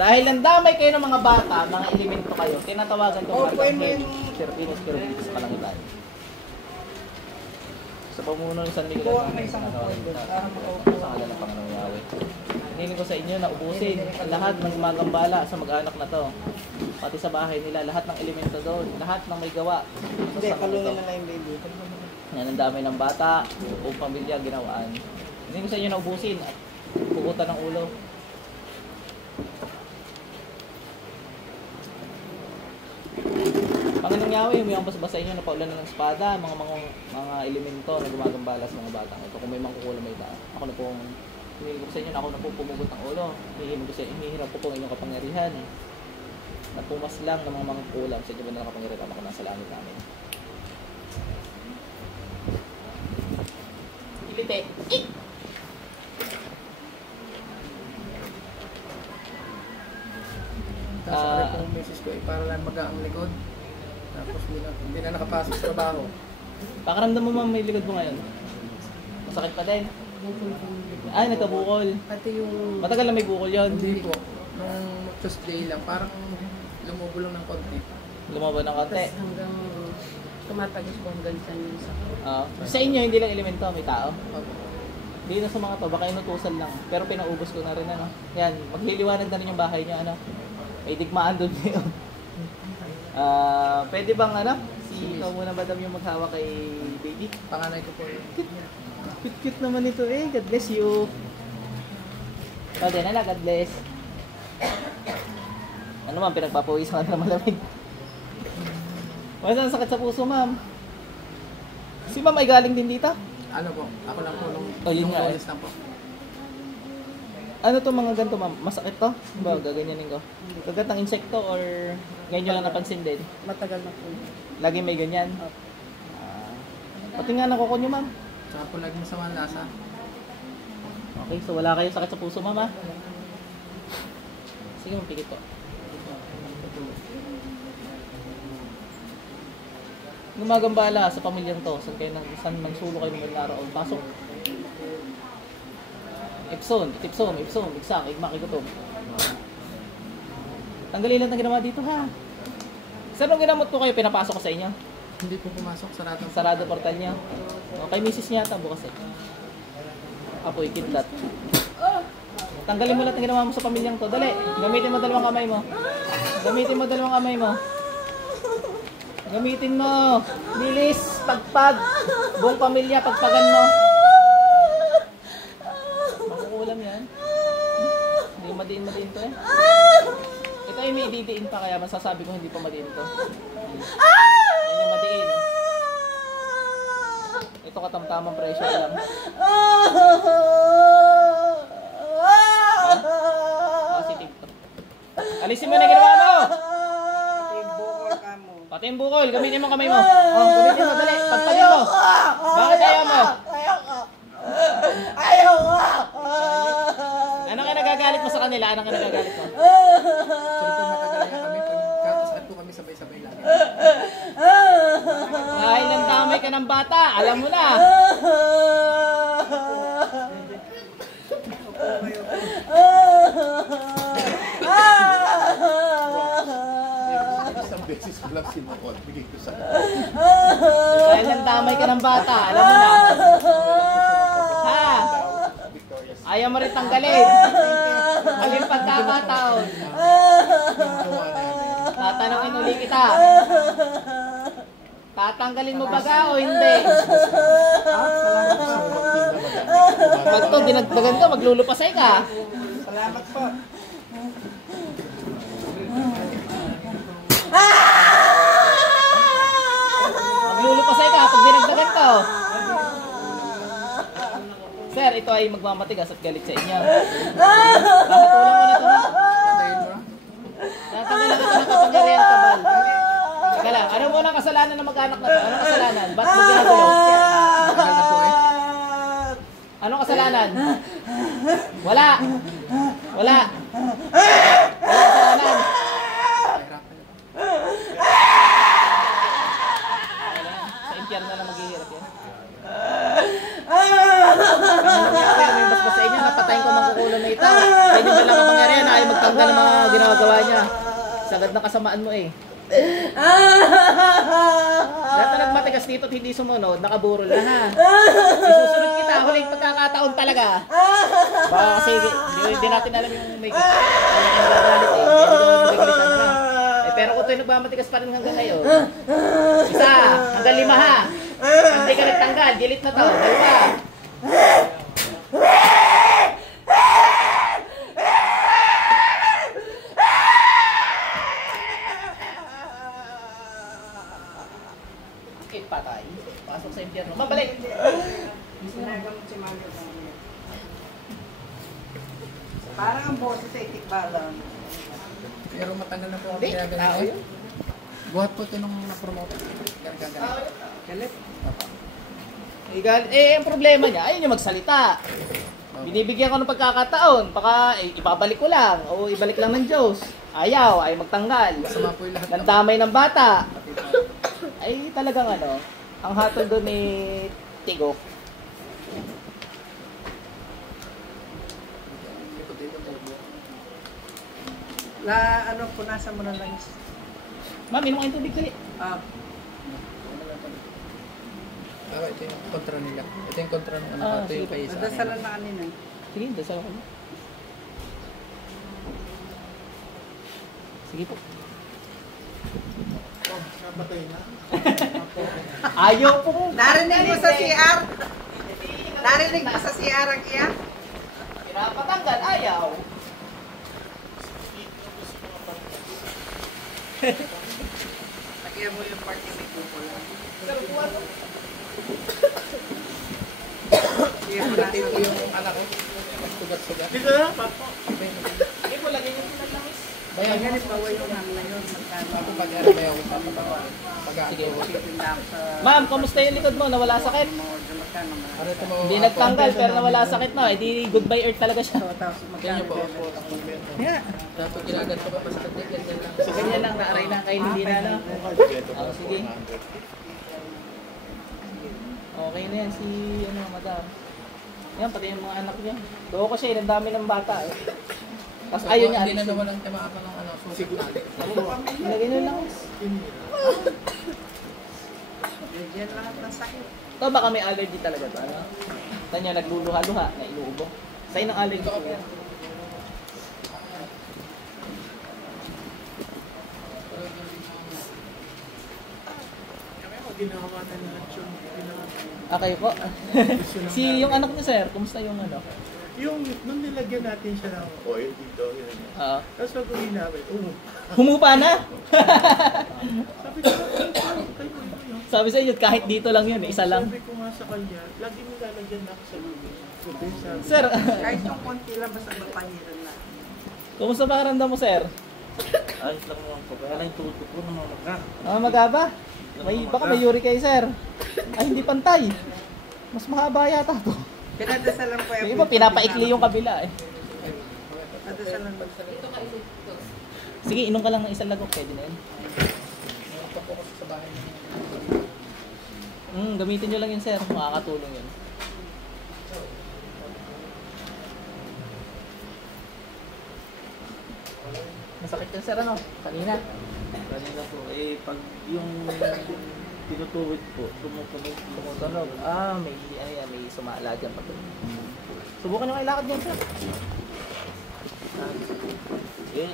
Dahil nandamay kayo ng mga bata, mga elemento kayo, tinatawagan ko mga Arkanghel, Serpinos, Querubins sa kalangitan. Sa pamuno ng San Miguel at may isang sa ngalan ng Panginoong Yahweh. Hiniling ko sa inyo na ubusin lahat ng gumagambala sa mag-anak na to. Pati sa bahay nila, lahat ng elemento doon, lahat ng may gawa. Hindi, kalungin na lang yung baby. Yan ang dami ng bata, buong pamilya ginawaan. Hiniling ko sa inyo na ubusin at pugutan ng ulo. Panginoong Yahweh, humiwang ba sa inyo na paulan na ng espada, mga elemento na gumagambala sa mga batang ito. Kung may mangkukulam may tao. Ako na pong hinihiling ko sa inyo na ako na po pumugot ng ulo. Hinihiram po po ang inyong kapangyarihan. Na pumas lang ng mga mangkukulam sa inyo ba na kapangyarihan ako nasa langit namin. Ilite! Sabi ko yung misis ko para lang magaang likod. Tapos hindi na nakapasok sa trabaho. Pakaramdam mo may likod mo ngayon? Masakit pa din? Ay, nagkabukol. Pati yung... Matagal na may bukol yun? Hindi po. Nung Tuesday lang, parang lumubo lang ng konti. Lumaba ng konti? Tapos hanggang tumatagos po hanggang sa yung sakit. Sa inyo, hindi lang elemento, may tao? Opo. Hindi na sa mga to, baka inutusan lang. Pero pinaubos ko na rin, ano. Yan, magliliwanag na rin yung bahay niyo, ano. May digmaan doon ngayon. Pwede bang, ano, ikaw muna ba yung maghawak kay baby? Panganay ko po yun. Cute naman ito eh. God bless you. O, din na, God bless. Ano man, pinagpapawisan ka na malamig. Wala sakit sa puso, ma'am. Si ma'am ay galing din dito? Ano po? Ako lang po nung yun nga eh. lang po. Ano to mga ganito, ma'am? Masakit to? Ba, gaganyanin ko. Kagat ng insekto or ngayon nyo lang napansin din? Matagal na po. Lagi may ganyan? Pati nga nakuko nyo, ma'am. Saka po laging masama ang lasa. Okay, so wala kayo sakit sa puso, ma'am, ha? Sige, mapikit ko. Gumagambala sa pamilyang to. Saan magsulo kayo ng araw? Pasok. Ipson, Igsak, Igmak, Igutom. Tanggalin lang ang ginawa dito, ha? Saan ang ginamot ko kayo? Pinapasok ko sa inyo? Hindi po pumasok, sarado. Sarado portal niya. Okay, misis niya ata bukas eh. Apoy, kidlat. Tanggalin mo lahat ng ginawa mo sa pamilyang to. Dali, gamitin mo dalawang kamay mo. Gamitin mo dalawang kamay mo. Gamitin mo. Bilis, pagpag. Buong pamilya, pagpagan mo. Makukulam yan. Hindi madiin to eh. Ito ay may ididiin pa kaya masasabi ko hindi pa madiin to. Yan yung madiin. Ito katamtamang pressure lang. Positive to. Alisin mo na ginawa mo! Pati yung bukol, gamitin mo kamay mo. Gamitin mo, dali. Pagpagin mo. Bakit ayaw mo? Ayoko! Ano ka nagagalit mo sa kanila? Ano ka nagagalit mo? Sorry po, matagalan kami. Kakasakit po kami sabay-sabay lang. Dahil nandamay ka ng bata, alam mo na. Isang beses ko lang sinukot, bigay ko sa Dahil nandamay ka ng bata, alam mo na. Ha? Ayaw mo rin tanggalin. Maling pagkakataon. Tatanungin uli kita. Tatanggalin mo ba ka o hindi? Pag ito dinagdagan ka, maglulupasay ka. Salamat po. Maglulupasay ka pag dinagdagan ka. Sir, ito ay magmamatigas at galit sa inyo. Bakit ulang mo na ito? Patayin mo na. Natanggalan ito ng kapangyarihan kabal. Teka lang, ano muna ang kasalanan ng mag-anak na ito? Anong kasalanan? Ba't mo ginagawa? Matagal na po eh. Anong kasalanan? Wala. Wala. Wala kasalanan. Pahirapan na po. Sa impyerno na maghihirap yan. Pero may basbas sa inyo, napatayin ko mangkukulo na ito. Sa inyo ba lang kapangyarihan na ay magtanggal ang mga ginagawa niya. Sagad na kasamaan mo eh. Lahat na nagmatigas dito at hindi sumunod, nakaburol na ha. Isusunod kita, huling pagkakataon talaga. Baka kasi hindi natin alam yung may nagagalit eh. Pero kung ito'y nagmamatigas pa rin hanggang ngayon. Isa, hanggang 5 ha. Hindi ka nagtanggal, delete na to. 2. Patay. Pasok sa impyerno. Mabalik! Sinagamot si Mario. Parang ang boses sa itikbalan. Pero matagal na po ako Hindi, ginagawa. tao yun. Buhat po ito nung na-promote. Ganun. Galit. Ang problema niya, ayun yung magsalita. Binibigyan ko ng pagkakataon, baka ibabalik ko lang, o ibalik lang ng Diyos. Ayaw, ay magtanggal. Masama po yung lahat. Nandamay ng bata. Ay talagang ano, ang hatol doon ni Tigok. Ano, punasan mo na lang. Ma'am, inom kayong tubig kali. Ito yung kontra nila. Ito yung kontra ng ano. Ito yung kay sa Nadasalan na kanina. Sige, dasal ako. Sige po. Nabatay na. Ayaw po. Narinig mo sa CR? Narinig mo sa CR ang iyan? Pinapatanggal, ayaw. Lagyan mo yung party may kupol. Ito yung anak ko. Sugat-sugat. Dito na, papo. Hindi mo lagyan yung pinaglamis. Bayan Ganyan pa yung hang na yun. Magkano? Ako pag-ano bayaw ko papatawarin. Sige. Titinda ako sa... Ma'am, kamusta yung likod mo? Nawala sakit? Magkano na? Ano ito mo? Hindi nagtanggal pero nawala sakit na. Di goodbye earth talaga siya. So, tapos Ganyan magkano? po. Yeah. Tapos ginaganto pa pa sa katik. Ganyan lang. So ganyan lang, naaray na kayo hindi na no? Oh, sige. Okay na yan si ano, madam. Yan, pati yung mga anak niya. Doon ko siya, ang dami ng bata eh. Tapos ayaw niya. Hindi na naman ang tamaan ng ano. Sugat na. Ilagay nyo lang. Diyan lahat ng sakit. Ito baka may allergy talaga to. Ano? Saan niya nagluluha-luha na inuubo? Sa'yo ng allergy ko yan. Ginawa na nila yung Kayo po. Si yung anak niya sir, kumusta yung ano? yung nung nilagyan natin siya ng oil dito, yun. Tapos pag uwi namin, Humupa na? sabi ko, kayo no? Sabi sa inyo, kahit dito lang yun, isa lang. Sabi ko nga sa kanya, lagi mo lalagyan ako sa lumis. Sabi, Sir, Kahit yung konti lang, basta mapahiran na. kumusta pakiramdam mo sir? Ayos lang naman po. Kaya lang yung tuhod ko po namamaga. Magaba? Baka may uric kayo sir. Ay, hindi pantay. Mas mahaba yata to. Pinadasalan ko Yung iba, pinapaikli yung kabila eh. Pinadasalan ko. Sige, inom ka lang ng isang lagok, pwede na yun. Ito po kasi sa bahay. Gamitin nyo lang yun sir, makakatulong yun. Masakit yun sir ano? Kanina. Kanina po, pag yung tinutuwid po, tumutunog. May sumala dyan pa. Subukan nyo kayo lakad dyan sir. Yun,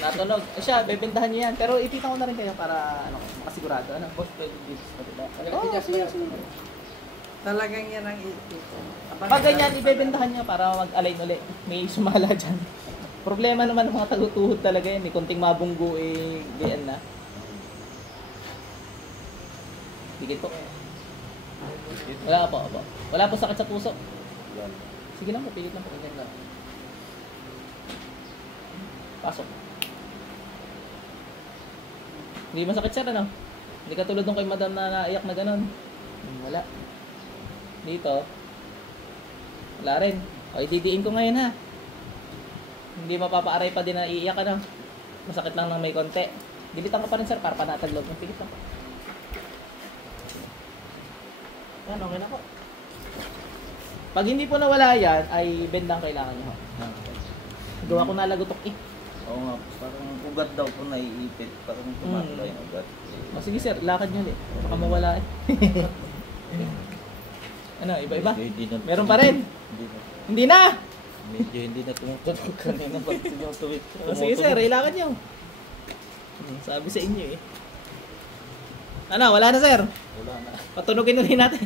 natunog. Siya, bebentahan nyo yan. Pero ipitan ko na rin kayo para makasigurado. Ano? Boss, pwede dito sa kabila. Talagang yan ang ito. Pag ganyan, ibebentahan nyo para mag-align ulit. May sumala dyan. Problema naman ng mga tagutuhod talaga yan. Kunting mabunggo diyan na. Digit po. Wala po. Wala po sakit sa puso. Sige lang po, pilit lang po. Ganyan lang. Pasok. Hindi masakit sir, ano? Hindi ka tulad nung kay madam na naiyak na gano'n. Wala. Dito. Wala rin. O, ididiin ko ngayon ha. Hindi mapapaaray pa din na iiyak, ano? Masakit lang ng may konti. Dilitan ko pa rin sir, para panatag loob. Pilit lang po. Yan, okay na po. Pag hindi po nawala yan, ay bendang kailangan nyo. Gawa ko nalagutok eh. Oo, ugat daw po naiipit. Parang tumatala yung ugat. O sige sir, lakad nyo ulit. Baka mawala eh. Ano, iba-iba? Medyo hindi na- Meron pa rin? Hindi na. Hindi na! Medyo hindi na tumutunog kanina pag tinutuwid. O sige sir, ilakad nyo. Sabi sa inyo eh. Ano, wala na sir. Wala na. Patunogin na rin natin.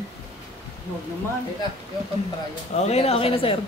Huwag naman. Okay na, yung kontra. Okay na sir.